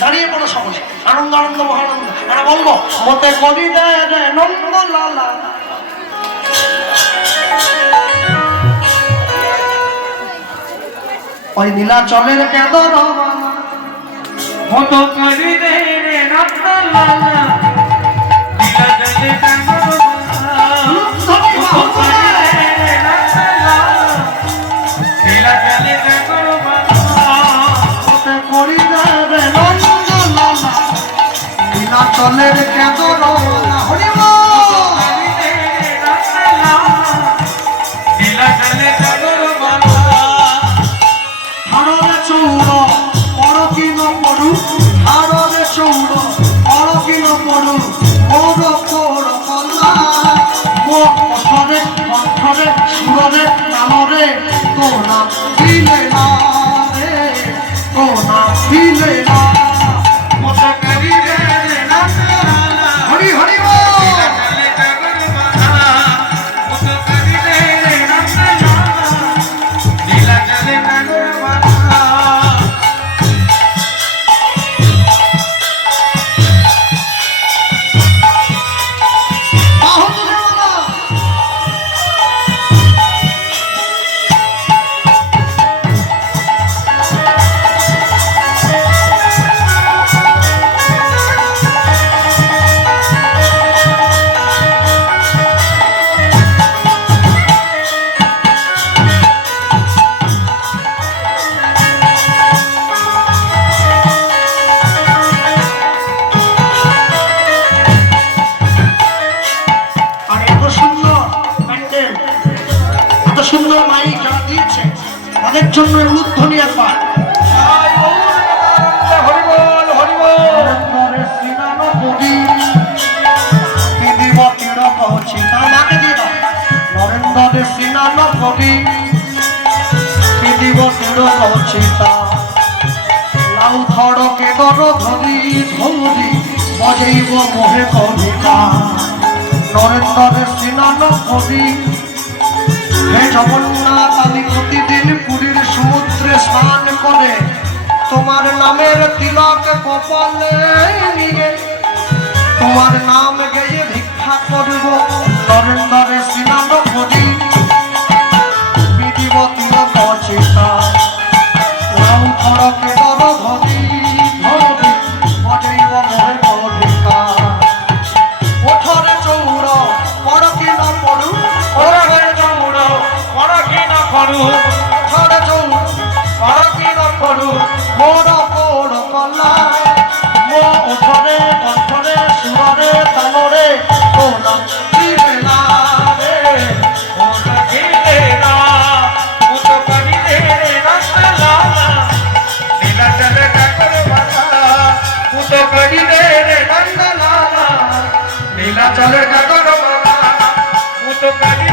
দাঁড়িয়ে পড়ো সকলে, আনন্দ আনন্দ মহানন্দ। আমরা বলবো মতে করি দে রে নন্দ লালা। ওই নীলাচলের কেদর মতো করি দে রে নন্দ লালা, নীলাচলে কেদর চলের কেদর হরিব হাররে চৌর পর কি ন পড়ু, হাররে চৌর পর কি ন পড়ু, পৌর পৌর কল্লা মঠরে মঠরে সুররে নামরে তোরা দিলে না রে, তোরা দিলে না। হরি হরি সুন্দর মাইক যারা দিয়েছে তাদের জন্য উলুধ্বনি একবার। নরেন্দ্রের সিনান কবি লাউ ধড়কে দর ধরি ধরি বজাইব মোহে কবিতা। নরেন্দ্রের সিনান কবি হে জগন্নাথ, আমি প্রতিদিন পুরীর সমুদ্রে স্নান করে তোমার নামের তিলক কপালে নিয়ে তোমার নাম গেয়ে ভিক্ষা করব। নরেন্দ্রের সিনান করি বিধিব তিলক চিতা লাউ ধড়কে দর ধরি ধরি বজাইব মোহে কবিতা। ওঠরে চৌর পড় কি না পড়ু, ওঠরে চৌর পড় কি না পড়ু, ওঠরে চৌর পড় কি না পড়ু, মোর পৌর কলা মো ওঠরে কণ্ঠরে সুরে তালরে তোলা দিবে না রে, ওরা দিলে না মতো করি দে রে নন্দ লালা, নীলাচলে কেদর বালা, মতো করি দে রে নন্দ লালা, নীলাচলে কেদর বালা, মতো করি